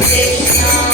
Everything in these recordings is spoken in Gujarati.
Krishna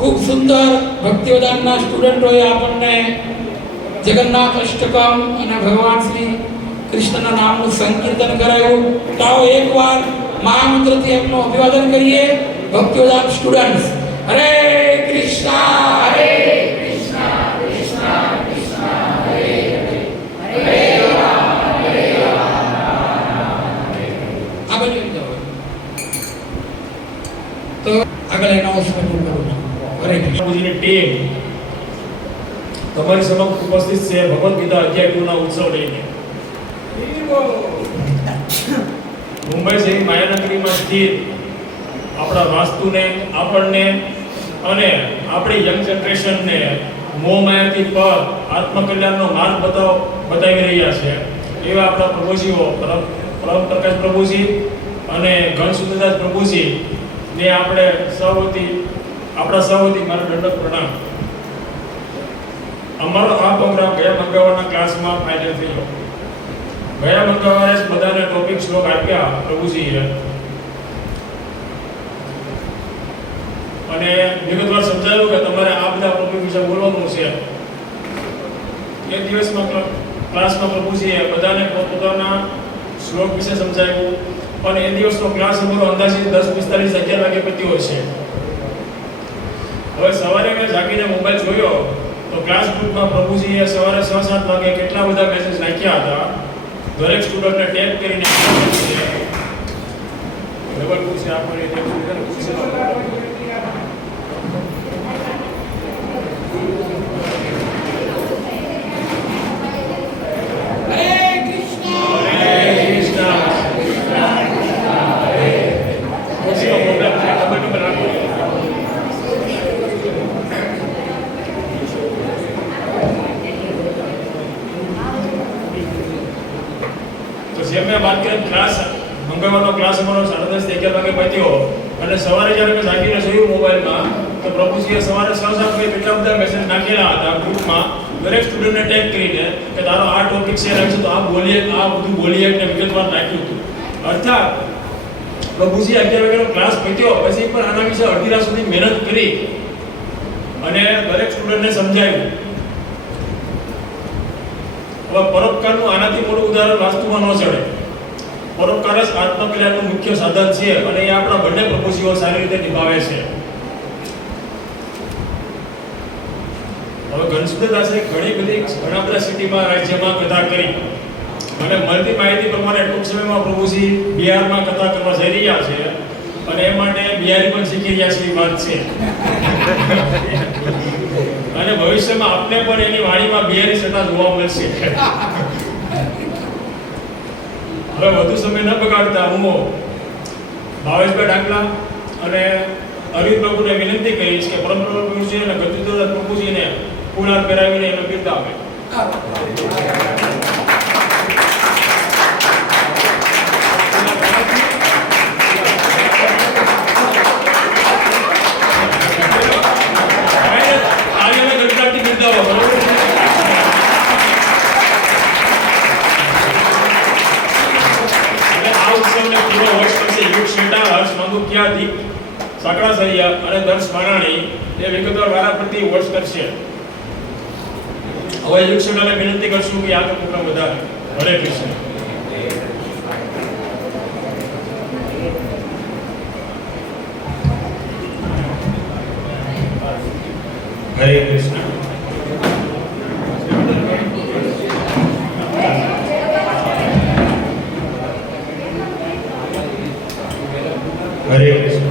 ખૂબ સુંદર ભક્તિવદાનના સ્ટુડન્ટોએ આપણને જગન્નાથ અષ્ટકમ અને ભગવાન શ્રી કૃષ્ણના નામનું સંકીર્તન કરાયું. તો આવો એકવાર મહામંત્રથી એમનું અભિવાદન કરીએ. ભક્તિવદાન સ્ટુડન્ટ્સ, હરે કૃષ્ણ હરે કૃષ્ણ કૃષ્ણ કૃષ્ણ હરે હરે હરે રામ આગળ તો આગળ એનાઉન્સમેન્ટ કરું છું. હરે કૃષ્ણજીની ટીમ તમારી સમક્ષ ઉપસ્થિત છે ભગવદ ગીતા અધ્યાય 2 ના ઉત્સવ લઈને. મુંબઈ શહેર માયાનગરીમાં સ્થિત આપણા વાસ્તુને, આપણને અને આપણી યંગ જનરેશનને મોહ માયાથી પર આત્મકલ્યાણનો માર્ગ બતાવી રહ્યા છે એવા આપણા પ્રભુજીઓ પરમ પ્રકાશ પ્રભુજી અને ઘન સુંદરદાસ પ્રભુજી ને આપણે આપણા સૌથી મારા દંડક પ્રણામ. અમારો આ પ્રોગ્રામ ગયા મંગળવારના ક્લાસમાં ફાઇનલ થયો. ગયા મંગળવારે જ બધાને ટોપિક શ્લોક આપ્યા પ્રભુજીએ અને વિગતવાર સમજાવ્યું કે તમારે આ બધા ટોપિક વિશે બોલવાનું છે. એક દિવસમાં ક્લાસમાં પ્રભુજીએ બધાને પોતાના શ્લોક વિશે સમજાવ્યું અને એ દિવસનો ક્લાસ અમારો અંદાજિત 10:45 11 વાગે પત્યો છે. હવે સવારે મેં જાગીને મોબાઈલ જોયો તો ક્લાસ ગ્રુપમાં પ્રભુજીએ સવારે 6-7 વાગે કેટલા બધા મેસેજ નાખ્યા હતા. દરેક સ્ટુડન્ટને ટેગ કરીને લેવલ પૂછે આપણે ટેગ કરીને પૂછે. મંગળવારનો ક્લાસ અમારો 10:30 11 વાગે પત્યો અને સવારે જ્યારે મેં જાગીને જોયું મોબાઈલમાં તો પ્રભુજીએ સવારે 6-7 વાગે કેટલા બધા મેસેજ નાખેલા હતા ગ્રુપમાં દરેક સ્ટુડન્ટને ટેગ કરીને કે તારો આ ટોપિક શેર છે તો આ બોલીએ, આ બધું બોલીએ એટલે વિગતવાર નાખ્યું હતું. અર્થાત પ્રભુજી 11 વાગ્યાનો ક્લાસ પત્યો પછી પણ આના વિશે અડધી રાત સુધી મહેનત કરી અને દરેક સ્ટુડન્ટને સમજાવ્યું. હવે પરોપકારનું આનાથી મોટું ઉદાહરણ વાસ્તુમાં ન ચડે. પરોપકાર જ આત્મકલ્યાણનું મુખ્ય સાધન છે અને એ આપણા બંને પ્રભુજીઓ સારી રીતે નિભાવે છે. હવે ઘનસુંદરદાસે ઘણા બધા સિટીમાં રાજ્યમાં કથા કરી અને મળતી માહિતી પ્રમાણે ટૂંક સમયમાં પ્રભુજી બિહારમાં કથા કરવા જઈ રહ્યા છે અને એ માટે બિહારી પણ શીખી રહ્યા છે એ વાત છે. અને ભવિષ્યમાં આપને પણ એની વાણીમાં બિહારી સત્તા જોવા મળશે. હવે વધુ સમય ન બગાડતા હું ભાવેશભાઈ ડાંગલા અને અરવિંદ પ્રભુને વિનંતી કરીશ કે પરમ પ્રભુજી અને ગતિદોર પ્રભુજીને પુનાર પહેરાવીને એનો બિરદાવે. સાંકળા સૈયા અને દર્શ મારાણી એ વિગતવાર વારાફરતી વોચ કરશે. હવે યુક્ષણાને વિનંતી કરશું કે આગળ પ્રોગ્રામ વધારે. હરે કૃષ્ણ. હરે કૃષ્ણ. હરે કૃષ્ણ.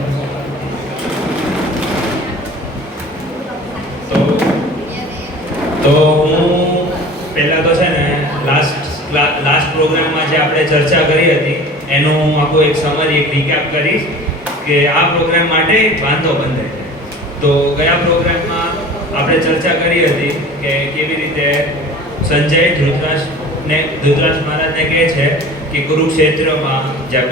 તો હું પહેલા તો છે ને લાસ્ટ પ્રોગ્રામમાં જે આપણે ચર્ચા કરી હતી એનું હું આખું એક સમરી એક રિકેપ કરીશ કે આ પ્રોગ્રામ માટે વાંધો બંધાય છે. તો ગયા પ્રોગ્રામમાં આપણે ચર્ચા કરી હતી કે કેવી રીતે સંજય ધૃતરાષ્ટ્ર મહારાજને કહે છે કે કુરુક્ષેત્રમાં જ્યાં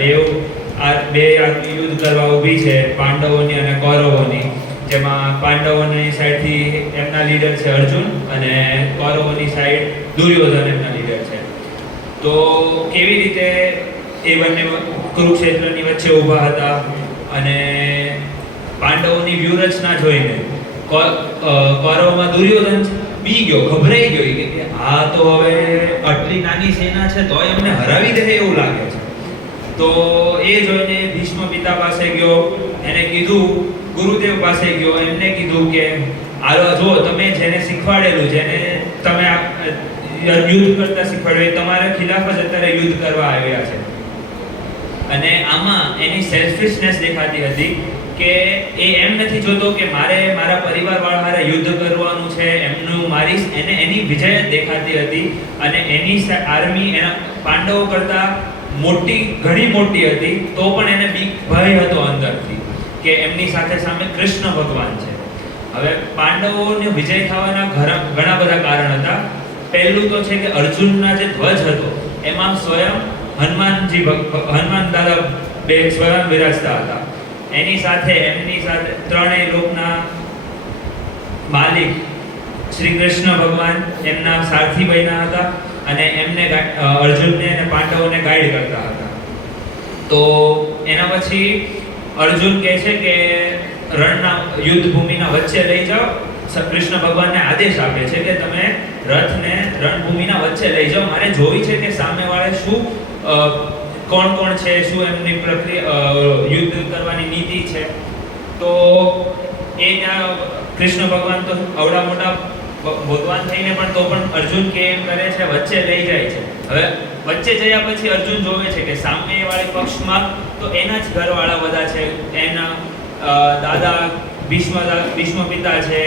બે યુદ્ધ કરવા ઊભી છે પાંડવોની અને કૌરવોની, જેમાં પાંડવોની સાઈડથી એમના લીડર છે અર્જુન અને કૌરવોની સાઈડ દુર્યોધન એમના લીડર છે. તો કેવી રીતે એ બંને કુરુક્ષેત્રની વચ્ચે ઊભા હતા અને પાંડવોની વ્યૂહરચના જોઈને કૌરવમાં દુર્યોધન બી ગયો, ગભરાઈ ગયો કે આ તો હવે આટલી નાની સેના છે તોય અમને હરાવી દે એવું લાગે છે. તો એ જોઈને ભીષ્મ પિતા પાસે ગયો, એને કીધું, ગુરુદેવ પાસે ગયો, એમને કીધું કે આલો જો તમે જેને શીખવાડેલું, જેને તમે યુદ્ધ કરતા શીખવાડ્યું, તમારા ખિલાફ જ અત્યારે યુદ્ધ કરવા આવ્યા છે. અને આમાં એની સેલ્ફિશનેસ દેખાતી હતી કે એ એમ નથી જોતો કે મારે મારા પરિવારવાળા હારે યુદ્ધ કરવાનું છે, એમનું મારી એને એની વિજય દેખાતી હતી. અને એની આર્મી એના પાંડવો કરતા ઘણી મોટી હતી, તો પણ એને ભય હતો અંદરથી કે એમની સાથે સામે કૃષ્ણ ભગવાન છે. હવે પાંડવોને વિજય થવાના ઘણા બધા કારણ હતા. પહેલું તો છે કે અર્જુનના જે ધ્વજ હતો એમાં સ્વયં હનુમાન દાદા સ્વયં બિરાજતા હતા. એમની સાથે ત્રણેય લોકના માલિક શ્રી કૃષ્ણ ભગવાન એમના સારથી બન્યા હતા અને એમને અર્જુનને અને પાંડવોને ગાઈડ કરતા હતા. તો એના પછી અર્જુન કહે છે કે રણના યુદ્ધ ભૂમિના વચ્ચે લઈ જાઓ. કૃષ્ણ ભગવાનને આદેશ આપે છે કે તમે રથને રણભૂમિના વચ્ચે લઈ જાઓ, મારે જોવી છે કે સામેવાળે શું કોણ છે, શું એમની પ્રક્રિયા યુદ્ધ કરવાની નીતિ છે. તો એ કૃષ્ણ ભગવાન તો અવડા મોટા ભગવાન થઈને પણ તો પણ અર્જુન કે એમ કરે છે, વચ્ચે લઈ જાય છે. હવે વચ્ચે જયા પછી અર્જુન જોવે છે કે સામેવાળી પક્ષમાં તો એના જ ઘરવાળા બધા છે, એના દાદા ભીષ્મ પિતા છે,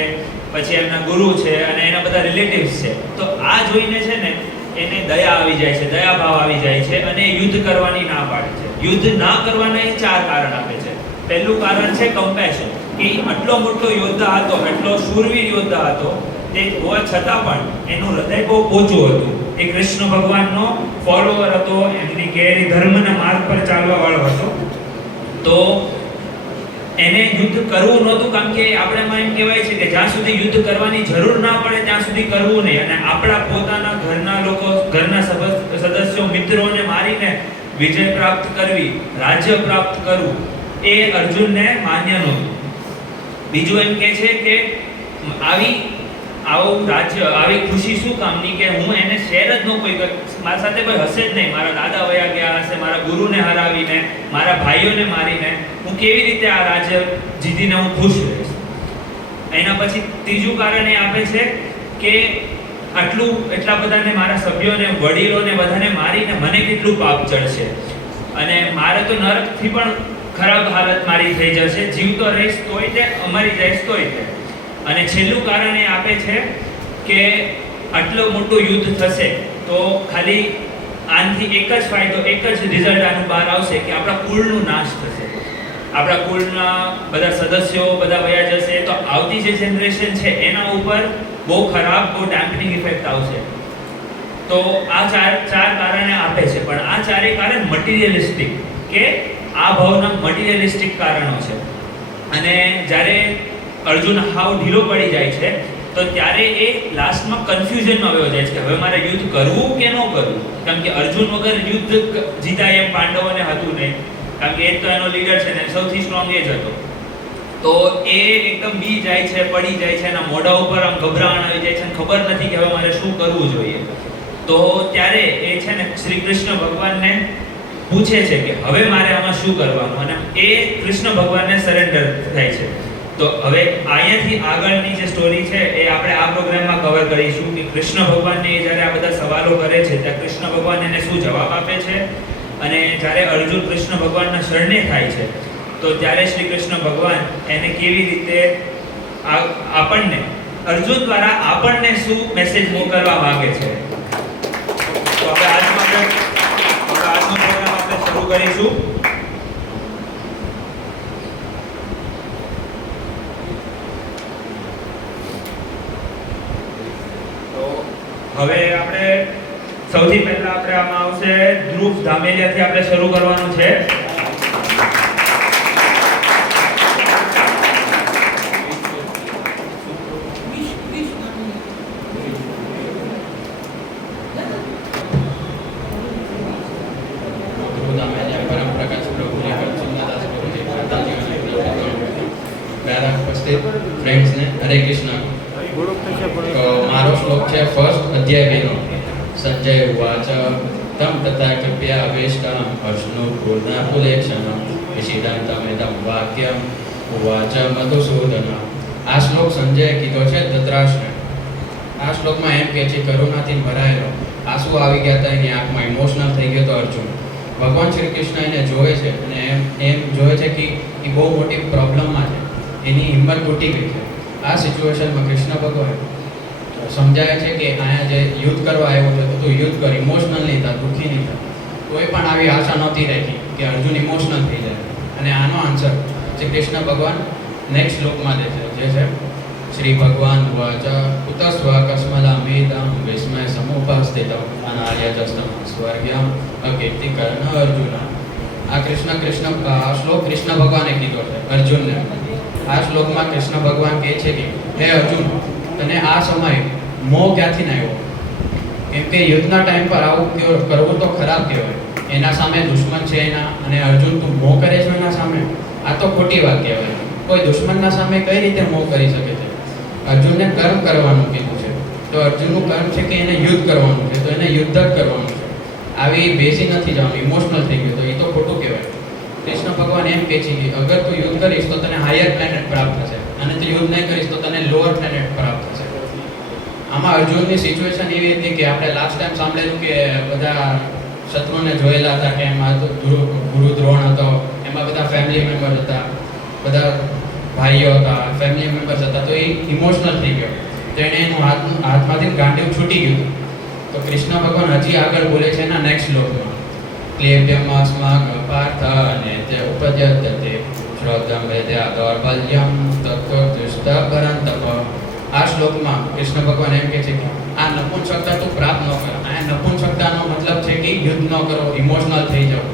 પછી એમના ગુરુ છે અને એના બધા રિલેટિવ્સ છે. તો આ જોઈને છે ને એને દયા આવી જાય છે, દયા ભાવ આવી જાય છે અને યુદ્ધ કરવાની ના પાડે છે. યુદ્ધ ના કરવાના એ 4 કારણ આપે છે. પહેલું કારણ છે કમ્પેશન, કે આટલો મોટો યોદ્ધા હતો, એટલો શૂરવીર યોદ્ધા હતો, તે હોવા છતાં પણ એનું હૃદય બહુ પોચું હતું. એ કૃષ્ણ ભગવાનનો ફોલોવર હતો, એમની ગેરી ધર્મના માર્ગ પર ચાલવા વાળો હતો. તો એને યુદ્ધ કરવું નહોતું, કારણ કે આપણામાં એમ કહેવાય છે કે જ્યાં સુધી યુદ્ધ કરવાની જરૂર ના પડે ત્યાં સુધી કરવું નહીં. અને આપણા પોતાના ઘરના લોકો, ઘરના સદસ્યો, મિત્રોને મારીને વિજય પ્રાપ્ત કરવી, રાજ્ય પ્રાપ્ત કરવું, એ અર્જુનને માન્ય નહોતું. બીજું એમ કહે છે કે આવું રાજ્ય, આવી ખુશી શું કામની કે હું એને શેર જ ન કોઈ મારા સાથે કોઈ હશે જ નહીં. મારા દાદા વયા ગયા હશે, મારા ગુરુને હરાવીને, મારા ભાઈઓને મારીને હું કેવી રીતે આ રાજ્ય જીતીને હું ખુશ રહીશ. એના પછી ત્રીજું કારણ એ આપે છે કે એટલા બધાને, મારા સભ્યોને, વડીલોને બધાને મારીને મને કેટલું પાપ ચડશે અને મારે તો નરકથી પણ ખરાબ હાલત મારી થઈ જશે. જીવતો રહીશ તોય તે, અમારી જઈશ તોય તે. અને છેલ્લું કારણ એ આપે છે કે આટલું મોટું યુદ્ધ થશે તો ખાલી આનાથી એક જ ફાયદો, એક જ રિઝલ્ટ આનું બહાર આવશે કે આપણા કુળનું નાશ થશે. આપણા કુળના બધા સદસ્યો બધા વયા જશે, તો આવતી જે જનરેશન છે એના ઉપર બહુ ખરાબ, બહુ ડેમ્પનિંગ ઇફેક્ટ આવશે. તો આ ચાર કારણે આપે છે. પણ આ ચારેય કારણ મટીરિયલિસ્ટિક, કે આ ભાવના મટીરિયલિસ્ટિક કારણો છે. અને જ્યારે અર્જુન હાવ ઢીલો પડી જાય છે તો ત્યારે એ લાસ્ટમાં કન્ફ્યુઝનમાં વયો જાય છે કે હવે મારે યુદ્ધ કરવું કે ન કરવું. કારણ કે અર્જુન વગર યુદ્ધ જીતાય એમ પાંડવોને હતું નહીં, કારણ કે એ તો એનો લીડર છે ને સૌથી સ્ટ્રોંગ એ જ હતો. તો એ એકદમ બી જાય છે, પડી જાય છે, એના મોઢા ઉપર આમ ગભરાણ આવી જાય છે અને ખબર નથી કે હવે મારે શું કરવું જોઈએ. તો ત્યારે એ છે ને શ્રી કૃષ્ણ ભગવાનને પૂછે છે કે હવે મારે આમાં શું કરવાનું, અને એ કૃષ્ણ ભગવાનને સરેન્ડર થાય છે. તો હવે અહીંયાથી આગળની જે સ્ટોરી છે એ આપણે આ પ્રોગ્રામમાં કવર કરીશું કે કૃષ્ણ ભગવાનને જ્યારે આ બધા સવાલો કરે છે ત્યાં કૃષ્ણ ભગવાન એને શું જવાબ આપે છે, અને જ્યારે અર્જુન કૃષ્ણ ભગવાનના શરણે થાય છે તો ત્યારે શ્રી કૃષ્ણ ભગવાન એને કેવી રીતે આપણને, અર્જુન દ્વારા આપણને શું મેસેજ મોકલવા માંગે છે. તો આપણે આજનો પ્રોગ્રામ આપણે શરૂ કરીશું. હવે આપણે સૌથી પહેલા આપણે આમાં આવશે ધ્રુવ ધામેલિયાથી આપણે શરૂ કરવાનું છે. પ્રારંભ ઉપસ્થિત ફ્રેન્ડ્સને હરે કૃષ્ણ. તો મારો શ્લોક છે ફર્સ્ટ અધ્યાય 2 નો. સંજય ઉવાચ તમ તથા કૃપયા અવેષ્ટમ અશ્નુ પૂર્ણાપુલેક્ષણમ વિષિદાંતમેદમ વાક્યમ ઉવાચ મધુસૂદન. આ શ્લોક સંજયે કીધો છે ધૃતરાષ્ટ્રને. આ શ્લોકમાં એમ કે છે કરુણાથી ભરાયેલો આંસુ આવી ગયા હતા એની આંખમાં, ઇમોશનલ થઈ ગયો તો અર્જુન. ભગવાન શ્રી કૃષ્ણ એને જોવે છે અને એમ જોવે છે કે એ બહુ મોટી પ્રોબ્લેમમાં છે, એની હિંમત તૂટી ગઈ છે. આ સિચ્યુએશનમાં કૃષ્ણ ભગવાન સમજાય છે કે અહીંયા જે યુદ્ધ કરવા આવ્યો છે તો તું યુદ્ધ કર, ઇમોશનલ નહીં થા, દુઃખી નહીં થા. કોઈ પણ આવી આશા નહોતી રાખી કે અર્જુન ઇમોશનલ થઈ જાય. અને આનો આન્સર શ્રી કૃષ્ણ ભગવાન નેક્સ્ટ શ્લોકમાં દે છે, જે છે શ્રી ભગવાન ઉવાચ કુતસ્વ કસ્મલામિદં વિસ્મય સમુપસ્થિતં અનાર્યજસ્તમ સ્વર્ગ્યમ અકીર્તિકર્ણ અર્જુન. આ શ્લોક કૃષ્ણ ભગવાને કીધો છે અર્જુનને. આ શ્લોકમાં કૃષ્ણ ભગવાન કહે છે કે હે અર્જુન, તને આ સમય મોહ ક્યાંથી ના આવ્યો? કેમ કે યુદ્ધના ટાઈમ પર આવું કરવું તો ખરાબ કહેવાય. એના સામે દુશ્મન છે એના, અને અર્જુન તું મોહ કરે છે એના સામે, આ તો ખોટી વાત કહેવાય. કોઈ દુશ્મનના સામે કઈ રીતે મોહ કરી શકે છે? અર્જુનને કર્મ કરવાનું કીધું છે, તો અર્જુનનું કર્મ છે કે એને યુદ્ધ કરવાનું છે, તો એને યુદ્ધ જ કરવાનું છે. આવી બેસી નથી જવાનું, ઇમોશનલ થઈ ગયું તો એ તો ખોટું કહેવાય. કૃષ્ણ ભગવાન એમ કહે છે કે અગર તું યુદ્ધ કરીશ તો તને હાયર પ્લેનેટ પ્રાપ્ત થશે, અને તું યુદ્ધ નહીં કરીશ તો તને લોઅર પ્લેનેટ પ્રાપ્ત થશે. આમાં અર્જુનની સિચ્યુએશન એવી હતી કે આપણે લાસ્ટ ટાઈમ સાંભળેલું કે બધા શત્રુને જોયેલા હતા કે એમાં ગુરુ દ્રોણ હતો, એમાં બધા ફેમિલી મેમ્બર હતા, બધા ભાઈઓ હતા, ફેમિલી મેમ્બર્સ હતા, તો એ ઇમોશનલ થઈ ગયો. તો એને એનું હાથમાંથી ગાંડિયું છૂટી ગયું. તો કૃષ્ણ ભગવાન હજી આગળ બોલે છે એના નેક્સ્ટ શ્લોકમાં ક્લેબ્યમસ્માક પાર્થ અને તે ઉપજ્યતે શ્રોતમ વેદ્યા દૌર્બલ્યમ તત્વદુષ્ટ પરંતપ. આ શ્લોકમાં કૃષ્ણ ભગવાન એમ કહે છે કે આ નપુંસકતા તું પ્રાપ્ત ન કર. આ નપુંસકતાનો મતલબ છે કે યુદ્ધ ન કરો, ઇમોશનલ થઈ જાઓ.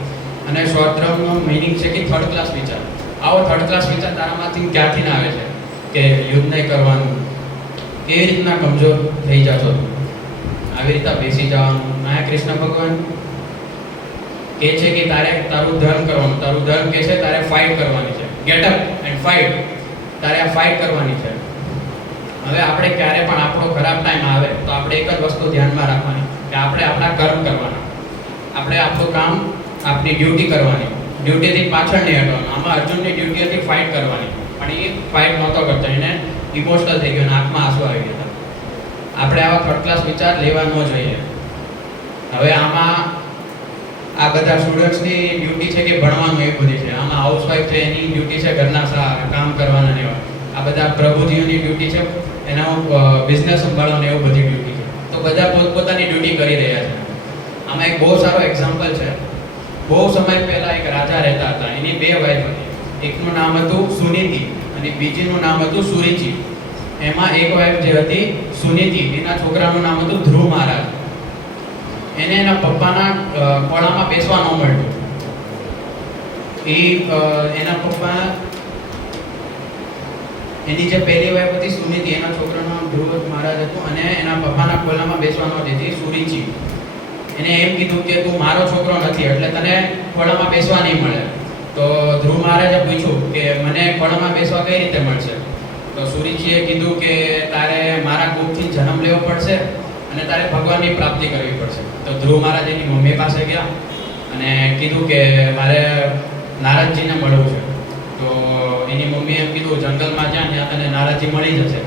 અને શ્રોત્રમનો મિનિંગ છે કે થર્ડ ક્લાસ વિચાર. આવો થર્ડ ક્લાસ વિચાર તારામાંથી ક્યાંથી ના આવે છે કે યુદ્ધ નહીં કરવાનું? કેવી રીતના કમજોર થઈ જશો? આવી રીતે બેસી જવાનું? આ કૃષ્ણ ભગવાન કહે છે કે તારે તારું ધર્મ કરવાનું. તારું ધર્મ કહે છે તારે ફાઇટ કરવાની છે. Get up and fight. તારે આ ફાઇટ કરવાની છે. હવે આપણે ક્યારે પણ આપણો ખરાબ ટાઈમ આવે તો આપણે એક જ વસ્તુ ધ્યાનમાં રાખવાની કે આપણે આપણા કર્મ કરવાના. આપણે આપણું કામ, આપણી ડ્યુટી કરવાની. ડ્યુટીથી પાછળ નહીં હટવાનું. આમાં અર્જુનની ડ્યુટી હતી ફાઇટ કરવાની, પણ એ ફાઇટ નહોતો કરતો. એને ઇમોશનલ થઈ ગયો અને આંખમાં આંસુ આવી ગયા હતા. આપણે આવા થર્ડ ક્લાસ વિચાર લેવા ન જોઈએ. હવે આમાં આ બધા સ્ટુડન્ટ્સની ડ્યુટી છે કે ભણવાનું એ બધી છે. આમાં હાઉસવાઈફ છે એની ડ્યુટી છે ઘરના કામ કરવાના એવા. આ બધા પ્રભુજીઓની ડ્યુટી છે એના બિઝનેસ સંભાળવાનું, એવું બધી ડ્યુટી છે. તો બધા પોતપોતાની ડ્યુટી કરી રહ્યા છે. આમાં એક બહુ સારો એક્ઝામ્પલ છે. બહુ સમય પહેલા એક રાજા રહેતા હતા. એની 2 વાઈફ હતી. એકનું નામ હતું સુનીતિ અને બીજીનું નામ હતું સુરુચિ. એમાં એક વાઈફ જે હતી સુનીતિ, એના છોકરાનું નામ હતું ધ્રુવ મહારાજ. એને એના પપ્પાના ખોળામાં બેસવા ન મળતું. એના પપ્પા, એની જે પહેલી વાઈફ હતી સુનીતિ, એના છોકરાનું નામ ધ્રુવ મહારાજ હતું, અને એના પપ્પાના ખોળામાં બેસવા ન દેતી સુરુચિ. એને એમ કીધું કે તું મારો છોકરો નથી એટલે તને ખોળામાં બેસવા નહીં મળે. તો ધ્રુવ મહારાજે પૂછ્યું કે મને ખોળામાં બેસવા કઈ રીતે મળશે? તો સુરુચિએ કીધું કે તારે મારા કુળથી જન્મ લેવો પડશે અને તારે ભગવાનની પ્રાપ્તિ કરવી પડશે. તો ધ્રુવ મહારાજ એની મમ્મી પાસે ગયા અને કીધું કે મારે નારદજીને મળવું છે. તો એની મમ્મીએ એમ કીધું જંગલમાં જ્યાં તને નારદજી મળી જશે.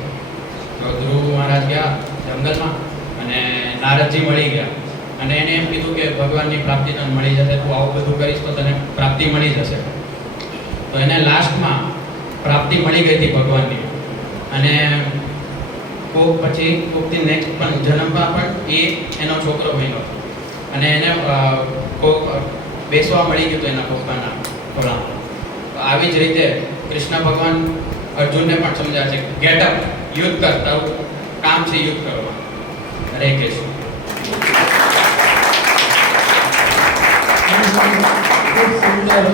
તો ધ્રુવ મહારાજ ગયા જંગલમાં અને નારદજી મળી ગયા અને એને એમ કીધું કે ભગવાનની પ્રાપ્તિ તને મળી જશે, તું આવું બધું કરીશ તો તને પ્રાપ્તિ મળી જશે. તો એને લાસ્ટમાં પ્રાપ્તિ મળી ગઈ હતી ભગવાનની. અને કોકથી નેક્સ્ટ પણ જન્મમાં પણ એ એનો છોકરો બન્યો અને એને બેસવા મળી ગયું એના પપ્પાના ખોળામાં. તો આવી જ રીતે કૃષ્ણ ભગવાન અર્જુનને પણ સમજાવે છે ગેટ અપ, યુદ્ધ કર, તારું કામ છે યુદ્ધ કરવા. હરે કૃષ્ણ. ખૂબ સુંદર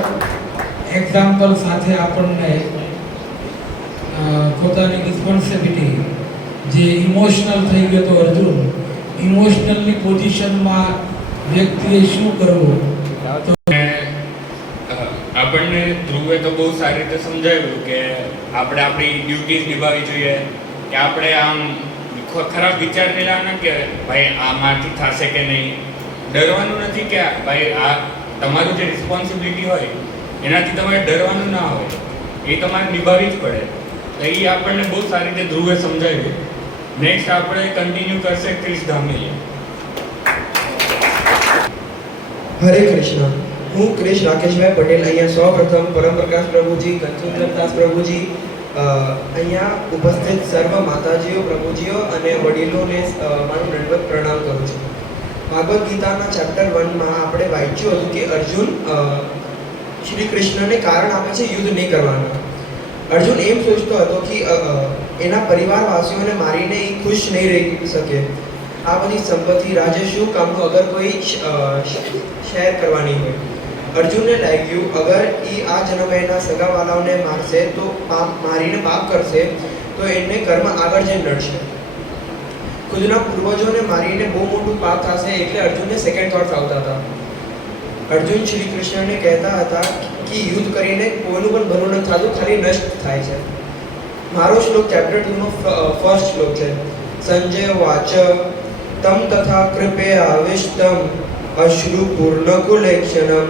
એક્ઝામ્પલ સાથે આપણને પોતાની રિસ્પોન્સિબિલિટી, જે ઇમોશનલ થઈ ગયો તો અર્જુન, ઇમોશનલની પોઝિશનમાં વ્યક્તિએ શું કરવું. તો આપણને ધ્રુવ ધ્રુવે તો બહુ સારી રીતે સમજાવ્યું કે આપણે આપણી ડ્યુટીઝ નિભાવવી જોઈએ, કે આપણે આમ ખરાબ વિચાર નહીં લાવવાના કે ભાઈ આમાંથી થશે કે નહીં. ડરવાનું નથી કે ભાઈ આ તમારું જે રિસ્પોન્સિબિલિટી હોય એનાથી તમારે ડરવાનું ના હોય, એ તમારે નિભાવવી જ પડે. તો એ આપણને બહુ સારી રીતે ધ્રુવે સમજાવ્યું. નેક્સ્ટ આપણે કન્ટિન્યુ કરશે ક્રિશ ધામેલિયા. હરે કૃષ્ણ. હું ક્રિશ રાકેશભાઈ પટેલ અહીંયા સૌપ્રથમ પરમપ્રકાશ પ્રભુજી, કંચનદાસ પ્રભુજી, અહીંયા ઉપસ્થિત સર્વ માતાજીઓ, પ્રભુજીઓ અને વડીલોને મારું દંડવત પ્રણામ કરું છું. ભાગવદ ગીતાના ચેપ્ટર 1માં આપણે વાંચ્યું હતું કે અર્જુન શ્રી કૃષ્ણને કારણ આપે છે યુદ્ધ નહીં કરવાનું. અર્જુન એમ સોચતો હતો કે એના પરિવારવાસીઓને મારીને એ ખુશ નહીં રહી શકે. આ બધી સંપત્તિ રાજ્ય શું કામનું અગર કોઈ શેર કરવાની હોય. અર્જુનને લાગ્યું અગર એ આ જન્મે એના સગાવાલાઓને મારશે તો મારીને પાપ કરશે તો એને કર્મ આગળ જઈને નડશે. ખુદના પૂર્વજોને મારીને બહુ મોટું પાપ થશે, એટલે અર્જુનને સેકન્ડ થોટ્સ આવતા હતા. અર્જુન શ્રી કૃષ્ણને કહેતા હતા કે યુદ્ધ કરીને કોઈનું પણ ભલું નથી થતું, ખાલી નષ્ટ થાય છે. મારો શ્લોક ચેપ્ટર 2 નો ફર્સ્ટ શ્લોક છે. સંજય વાચ તમ તથા કૃપયાવિષ્ટમ અશ્રુ પૂર્ણકુલેક્ષણમ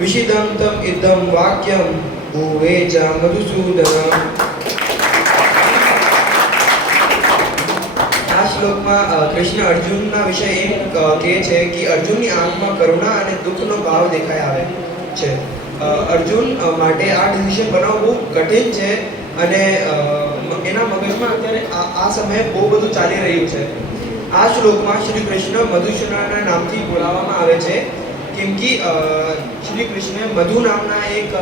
વિષિદમ તમ ઇદમ વાક્યમ ભુવેજા મધુસૂદનમ. આ શ્લોકમાં કૃષ્ણ અર્જુનના વિશે એમ કહે છે કે અર્જુનની આંખમાં કરુણા અને દુઃખનો ભાવ દેખાઈ આવે છે. અર્જુન માટે આ ડિસિઝન બનાવવું બહુ કઠિન છે અને એના મગજમાં અત્યારે આ સમયે બહુ બધું ચાલી રહ્યું છે. આ શ્લોકમાં શ્રી કૃષ્ણ મધુસૂદનના નામથી બોલાવવામાં આવે છે કેમ કે શ્રી કૃષ્ણે મધુ નામના એક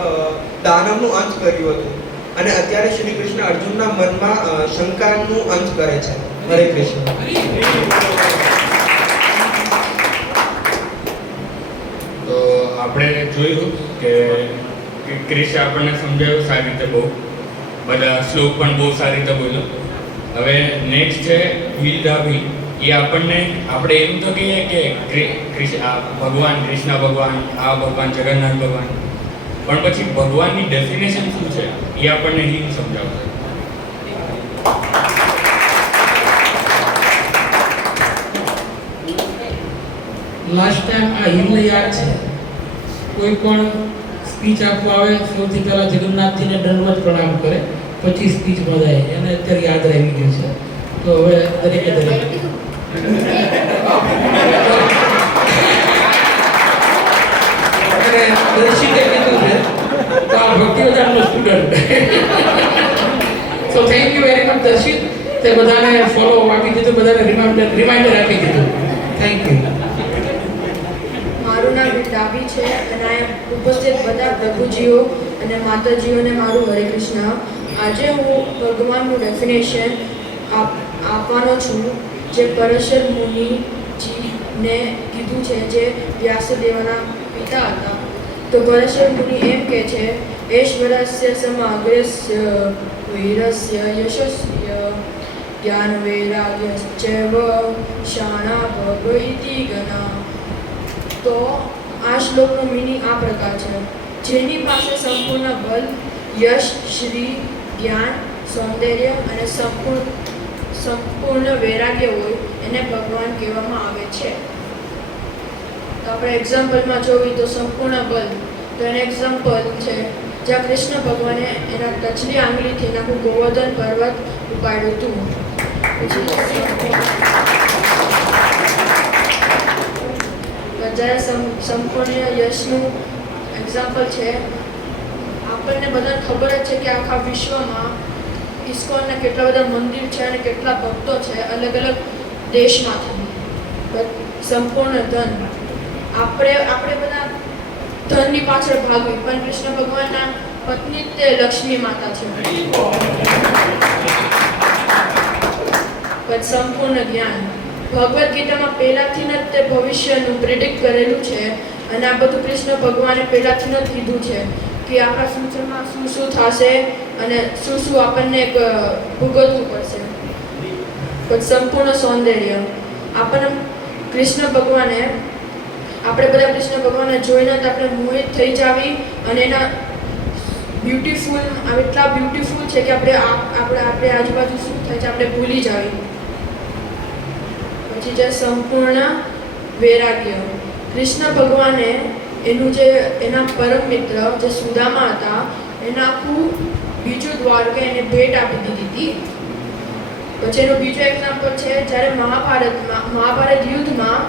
દાનવનું અંત કર્યું હતું અને અત્યારે શ્રી કૃષ્ણ અર્જુનના મનમાં શંકાનું અંત કરે છે. હરે કૃષ્ણ. તો આપણે જોયું કે ક્રિશ આપણને સમજાવ્યું સારી રીતે, બહુ બધા શ્લોક પણ બહુ સારી રીતે બોલ્યો. હવે નેક્સ્ટ છે ભીલ ડાભી. એ આપણે એમ તો કહીએ કે ભગવાન કૃષ્ણ ભગવાન, આ ભગવાન જગન્નાથ ભગવાન, પણ પછી ભગવાનની ડેફિનેશન શું છે એ આપણને હિમ સમજાવશે. લાસ્ટ ટાઈમ આ હિમને યાદ છે. કોઈ પણ સ્પીચ આપવા આવે સૌથી પહેલા જગન્નાથજીને દંડવત પ્રણામ કરે, પછી સ્પીચ બધાય. એને અત્યારે યાદ રહી ગયું છે. તો હવે દરેકે દરેક દર્શિતે કીધું છે તો આ ભક્તિવદાનનો student. So thank you very much Darshit. તે બધાને ફોલો આપી દીધું, બધાને રિમાઇન્ડર આપી દીધું. Thank you. મારું નામ ડાબી છે અને અહીંયા ઉપસ્થિત બધા પ્રભુજીઓ અને માતાજીઓને મારું હરે કૃષ્ણ. આજે હું ભગવાનનું ડેફિનેશન આપવાનો છું જે પરાશર મુનિજીને કીધું છે, જે વ્યાસદેવના પિતા હતા. તો પરાશર મુનિ એમ કહે છે, ઐશ્વર્યસ્ય સમગ્રસ્ય વીરસ્ય યશસ્ય જ્ઞાન વૈરાગ્યશ્ચૈવ શાણા ભવ ઇતિ ગણા. તો આ શ્લોકનો મિનિંગ આ પ્રકાર છે: જેની પાસે સંપૂર્ણ બલ, યશ, શ્રી, જ્ઞાન, સૌંદર્ય અને સંપૂર્ણ વૈરાગ્ય હોય એને ભગવાન કહેવામાં આવે છે. તો આપણે એક્ઝામ્પલમાં જોઈએ તો સંપૂર્ણ બલ, તો એનું એક્ઝામ્પલ છે જ્યાં કૃષ્ણ ભગવાને એના ટચલી આંગળીથી આખું ગોવર્ધન પર્વત ઉપાડ્યું હતું. જ્યારે સંપૂર્ણ યશનું એક્ઝામ્પલ છે, આપણને બધાને ખબર જ છે કે આખા વિશ્વમાં ઇસ્કોનના કેટલા બધા મંદિર છે અને કેટલા ભક્તો છે અલગ અલગ દેશમાંથી. સંપૂર્ણ ધન, આપણે બધા ધનની પાછળ ભાગવી, પણ કૃષ્ણ ભગવાનના પત્ની તે લક્ષ્મી માતા છે. પછી સંપૂર્ણ જ્ઞાન, ભગવદ્ ગીતામાં પહેલાથી જ તે ભવિષ્યનું પ્રિડિક્ટ કરેલું છે અને આ બધું કૃષ્ણ ભગવાને પહેલાથી જ કીધું છે કે આપણા ફ્યુચરમાં શું શું થશે અને શું શું આપણને ભોગવવું પડશે. પછી સંપૂર્ણ સૌંદર્ય, આપણને કૃષ્ણ ભગવાને, આપણે બધા કૃષ્ણ ભગવાનને જોઈને જ આપણે મોહિત થઈ જાવી અને એના બ્યુટીફુલ એટલા બ્યુટીફુલ છે કે આપણે આજુબાજુ શું થાય છે આપણે ભૂલી જાય. પછી છે સંપૂર્ણ વૈરાગ્ય. કૃષ્ણ ભગવાને એના પરમ મિત્ર જે સુદામા હતા એના આખું બીજું દ્વારકા એને ભેટ આપી દીધી હતી. પછી એનું બીજું એક્ઝામ્પલ છે જ્યારે મહાભારત યુદ્ધમાં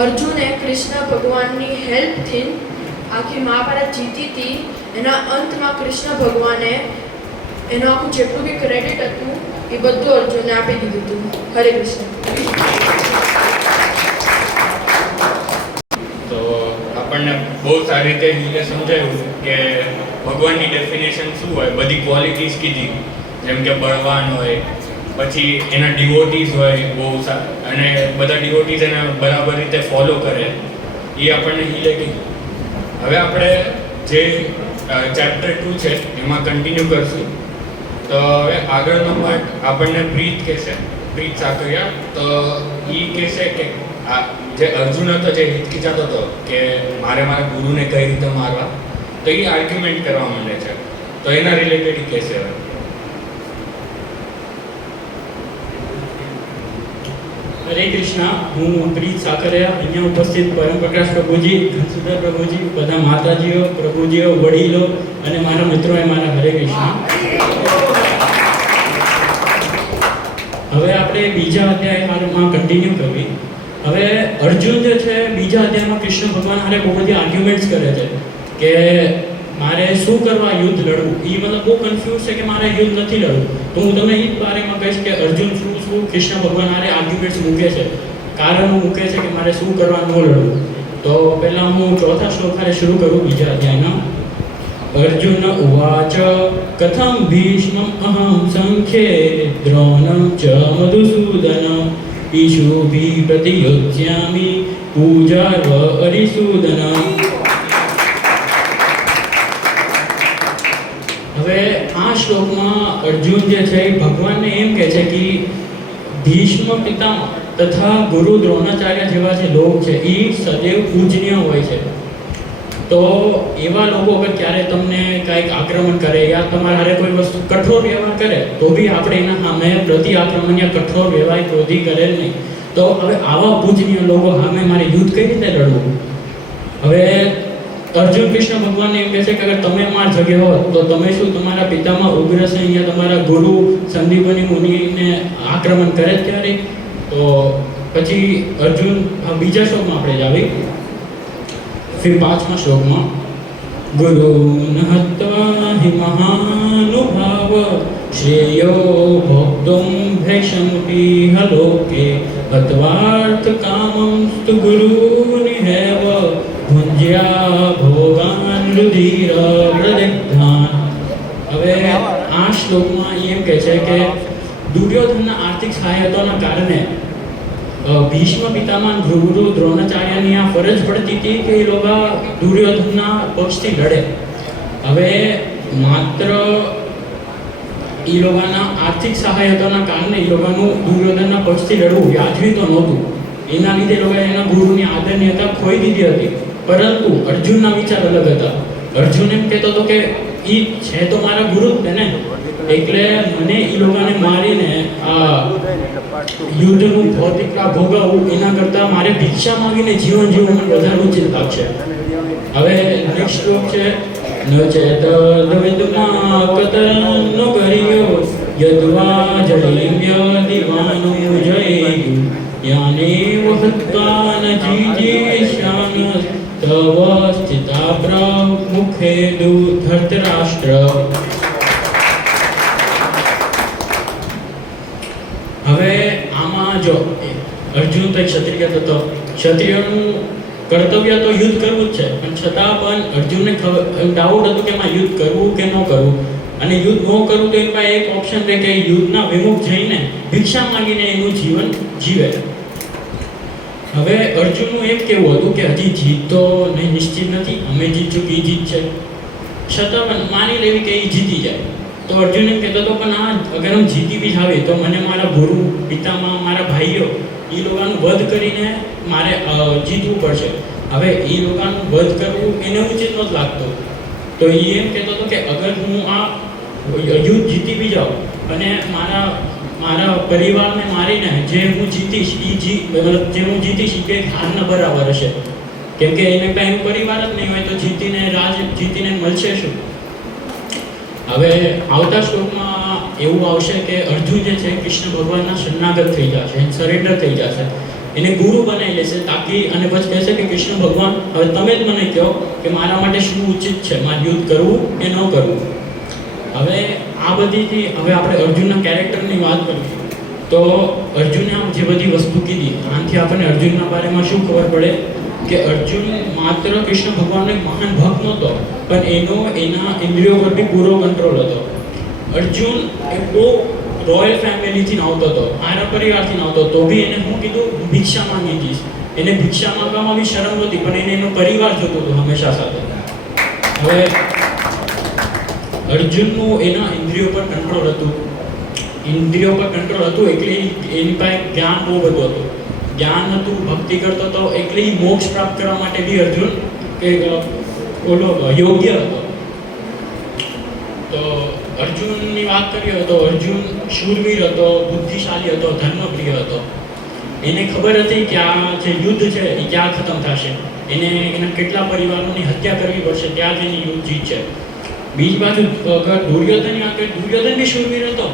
અર્જુને કૃષ્ણ ભગવાનની હેલ્પથી આખી મહાભારત જીતી હતી. એના અંતમાં કૃષ્ણ ભગવાને એનું આખું જેટલું બી ક્રેડિટ હતું એ બધું અર્જુનને આપી દીધું હતું. હરે કૃષ્ણ. તો આપણને બહુ સારી રીતે હિલે સમજાવ્યું કે ભગવાનની ડેફિનેશન શું હોય. બધી ક્વોલિટીઝ કીધી, જેમ કે બળવાન હોય, પછી એના ડિવોટીઝ હોય બહુ અને બધા ડિવોટીઝ એને બરાબર રીતે ફોલો કરે, એ આપણને હિલે કીધું. હવે આપણે જે ચેપ્ટર 2 છે એમાં કન્ટિન્યુ કરશું. તો હવે આગળનો પાર્ટ આપણને પ્રીત કહેશે, પ્રીત સાકરિયા. તો એ કહેશે કે જે અર્જુન હતો, જે હિચકિચાતો હતો કે મારા ગુરુને કઈ રીતે મારવા, તો એ આર્ગ્યુમેન્ટ કરવા માંડે છે. તો એના રિલેટેડ એ કહેશે. હરે કૃષ્ણ. હું પ્રીત સાકરિયા, અહીંયા ઉપસ્થિત પરમપ્રકાશ પ્રભુજી, ઘનસુંદર પ્રભુજી, બધા માતાજીઓ, પ્રભુજીઓ, વડીલો અને મારા મિત્રોએ મારા હરે કૃષ્ણ. હવે આપણે બીજા અધ્યાયમાં કન્ટિન્યુ કરવી. હવે અર્જુન જે છે બીજા અધ્યાયમાં કૃષ્ણ ભગવાન હારે બહુ બધી આર્ગ્યુમેન્ટ્સ કરે છે કે મારે શું કરવા યુદ્ધ લડવું. એ મતલબ બહુ કન્ફ્યુઝ છે કે મારે યુદ્ધ નથી લડવું. તો હું તમને એ બારેમાં કહીશ કે અર્જુન શું કૃષ્ણ ભગવાન હારે આર્ગ્યુમેન્ટ્સ મૂકે છે, કારણ મૂકે છે કે મારે શું કરવા ન લડવું. તો પહેલાં હું ચોથા શ્લોક હારે શરૂ કરું બીજા અધ્યાયનો. અર્જુન ઉવાચ કથમ ભીષ્મમ અહમ સંખ્યે દ્રોણમ ચ મધુસૂદન ઈશુભી પ્રતિયોજ્યામિ પૂજાર્વ અરિસૂદન. હવે આ શ્લોકમાં અર્જુન જે છે એ ભગવાનને એમ કહે છે કે ભીષ્મ પિતામહ તથા ગુરુ દ્રોણાચાર્ય જેવા જે લોક છે એ સદૈવ પૂજનીય હોય છે. તો એવા લોકો અગર ક્યારે તમને કાંઈક આક્રમણ કરે યા તમારા હારે કોઈ વસ્તુ કઠોર વ્યવહાર કરે તો બી આપણે એના સામે પ્રતિ આક્રમણ યા કઠોર વ્યવહાર ક્રોધી કરે નહીં. તો હવે આવા પૂજનીય લોકો સામે મારે યુદ્ધ કઈ રીતે લડવું. હવે અર્જુન કૃષ્ણ ભગવાનને એમ કહે છે કે અગર તમે મારા જગ્યાએ હોત તો તમે શું તમારા પિતામાં ઉગ્રસેન યા તમારા ગુરુ સંદીપની મુનિને આક્રમણ કરે જ ક્યારે. તો પછી અર્જુન બીજા શ્લોકમાં આપણે જ આવી. फिर 5वां श्लोक में गुरुन् हत्वा हि महानुभाव श्रेयो भोक्तुं भैषमपि हलोके हत्वार्थ कामं स्तु गुरूनिहेव भुञ्ज्या भोगान् रुधिर प्रदिग्धान्. હવે આ શ્લોકમાં એમ કહે છે કે દુર્યોધનના આર્થિક સહાયતાના કારણે ભીષ્મ પિતામહ ગુરુ દ્રોણાચાર્યની આ ફરજ પડતી હતી કે એ લોકો દુર્યોધનના પક્ષથી લડે. હવે માત્ર એ લોકોના આર્થિક સહાયતાના કારણે એ લોકોનું દુર્યોધનના પક્ષથી લડવું વ્યાજબી તો નહોતું. એના લીધે એ લોકોએ એના ગુરુની આદરણીયતા ખોઈ દીધી હતી. પરંતુ અર્જુનના વિચાર અલગ હતા. અર્જુન એમ કહેતો હતો કે એ છે તો મારા ગુરુ જ છે ને, એટલે મને એ લોકોને મારીને આ યુદ્ધનું ભૌતિકતા ભોગવવું એના કરતાં મારે ભિક્ષા માંગીને જીવન જીવવું મને વધારે ઉચિત લાગશે. હવે નેક્સ્ટ શ્લોક છે ન ચેત વિદ્મા કતનો કર્યો યદ્વા જલિમ્ય દિવાનો જયુ યાનેવ હત્વાન જીજેશાન તવ સ્થિતા પ્રમુખે ધૃતરાષ્ટ્ર. હવે આમાં જો અર્જુન તો એક ક્ષત્રિય હતો. ક્ષત્રિયનું કર્તવ્ય તો યુદ્ધ કરવું જ છે, પણ છતાં પણ અર્જુનને ડાઉટ હતું કે એમાં યુદ્ધ કરવું કે ન કરવું. અને યુદ્ધ ન કરવું તો એની પાસે એક ઓપ્શન રહે કે યુદ્ધના વિમુખ જઈને ભિક્ષા માંગીને એનું જીવન જીવે. હવે અર્જુનનું એમ કહેવું હતું કે હજી જીત તો નહીં નિશ્ચિત નથી, અમે જીતશું કે એ જીત છે, છતાં પણ માની લેવી કે એ જીતી જાય. તો અર્જુન એમ કહેતો હતો પણ આ અગર હું જીતી બી જાવી તો મને મારા ગુરુ પિતામાં મારા ભાઈઓ એ લોકોનું વધ કરીને મારે જીતવું પડશે. હવે એ લોકોનું વધ કરવું એને ઉચિત નહોતું લાગતું. તો એ એમ કહેતો હતો કે અગર હું આ યુદ્ધ જીતી બી જાઉં અને મારા પરિવારને મારીને જે હું જીતીશ મતલબ જે હું જીતીશ એ કંઈક હારના બરાબર હશે, કેમ કે એને કાંઈ એનું પરિવાર જ નહીં હોય તો જીતીને મળશે શું? હવે આવતા શ્લોકમાં એવું આવશે કે અર્જુન જે છે કૃષ્ણ ભગવાનના શરણાગત થઈ જશે, સરેન્ડર થઈ જશે, એને ગુરુ બનાવી લેશે તાકી, અને પછી કહેશે કે કૃષ્ણ ભગવાન હવે તમે જ મને કહો કે મારા માટે શું ઉચિત છે, મારે યુદ્ધ કરવું કે ન કરવું. હવે આ બધીથી હવે આપણે અર્જુનના કેરેક્ટરની વાત કરીએ તો અર્જુને આમ જે બધી વસ્તુ કીધી આનાથી આપણને અર્જુનના બારેમાં શું ખબર પડે કે અર્જુન માત્ર કૃષ્ણ ભગવાનનો એક મહાન ભક્ત નહોતો, પણ એના ઇન્દ્રિયો પર બી પૂરો કંટ્રોલ હતો. અર્જુન એ બહુ રોયલ ફેમિલીથી નહોતો હતો, આરા પરિવારથી નહોતો, તો બી એને હું કીધું ભિક્ષા માંગી દઈશ. એને ભિક્ષા માંગવામાં બી શરમ નહોતી, પણ એને એનો પરિવાર જોતો હતો હંમેશા સાથે. હવે અર્જુનનું એના ઇન્દ્રિયો પર કંટ્રોલ હતું, એટલે એની પાસે જ્ઞાન બહુ બધું હતું, જ્ઞાન હતું, ભક્તિ કરતો હતો, એટલે મોક્ષ પ્રાપ્ત કરવા માટે બી અર્જુન યોગ્ય હતો. તો અર્જુનની વાત કરીએ તો અર્જુન શૂરવીર હતો, બુદ્ધિશાળી હતો, ધર્મપ્રિય હતો. એને ખબર હતી કે આ જે યુદ્ધ છે એ ક્યાં ખતમ થશે, એના કેટલા પરિવારોની હત્યા કરવી પડશે, ત્યાં જ એની યુદ્ધ જીત છે. બીજી બાજુ દુર્યોધન બી શૂરવીર હતો,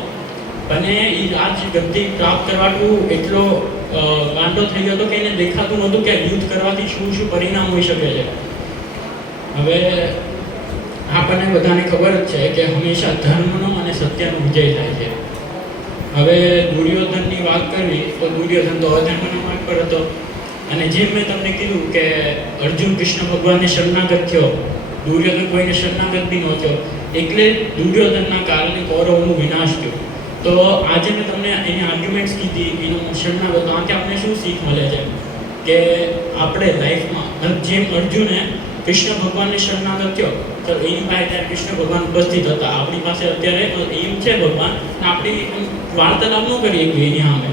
અને એ આ ગતિ પ્રાપ્ત કરવાનું એટલો ગાંડો થઈ ગયો હતો કે એને દેખાતું નહોતું કે યુદ્ધ કરવાથી શું શું પરિણામ હોઈ શકે છે. હવે આપણને બધાને ખબર જ છે કે હંમેશા ધર્મનો અને સત્યનો વિજય થાય છે. હવે દુર્યોધનની વાત કરવી તો દુર્યોધન તો અધર્મના માર્ગ પર હતો, અને જેમ મેં તમને કીધું કે અર્જુન કૃષ્ણ ભગવાનને શરણાગત થયો, દુર્યોધન કોઈને શરણાગત બી ન થયો, એટલે દુર્યોધનના કારણે કૌરવોનું વિનાશ થયો. તો આજે મેં તમને એની આર્ગ્યુમેન્ટ્સ કીધી, એનું શરણાગત, આથી આપણને શું શીખ મળે છે કે આપણે લાઈફમાં જેમ અર્જુને કૃષ્ણ ભગવાનને શરણાગત થયો તો એની પાસે ત્યારે કૃષ્ણ ભગવાન ઉપસ્થિત હતા, આપણી પાસે અત્યારે એમ છે ભગવાન, આપણી વાર્તાલાપ ન કરીએ એની સામે,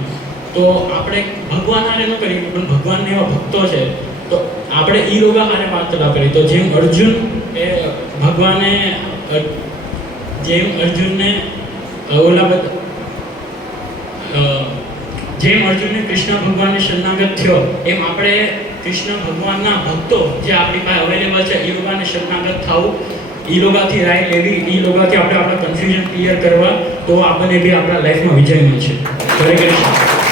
તો આપણે ભગવાન હારે ન કરીએ, પણ ભગવાનને એવા ભક્તો છે તો આપણે એ રોગા હારે વાર્તાલાપ કરીએ. તો જેમ અર્જુન એ ભગવાને જેમ અર્જુનને જેમ અર્જુનને કૃષ્ણ ભગવાનને શરણાગત થયો, એમ આપણે કૃષ્ણ ભગવાનના ભક્તો જે આપણી પાસે અવેલેબલ છે એ લોકોને શરણાગત થવું, એ લોકોથી રાય લેવી, એ લોકોથી આપણે આપણા કન્ફ્યુઝન ક્લિયર કરવા, તો આપણને બી આપણા લાઈફમાં વિજય મળશે. હરે કૃષ્ણ.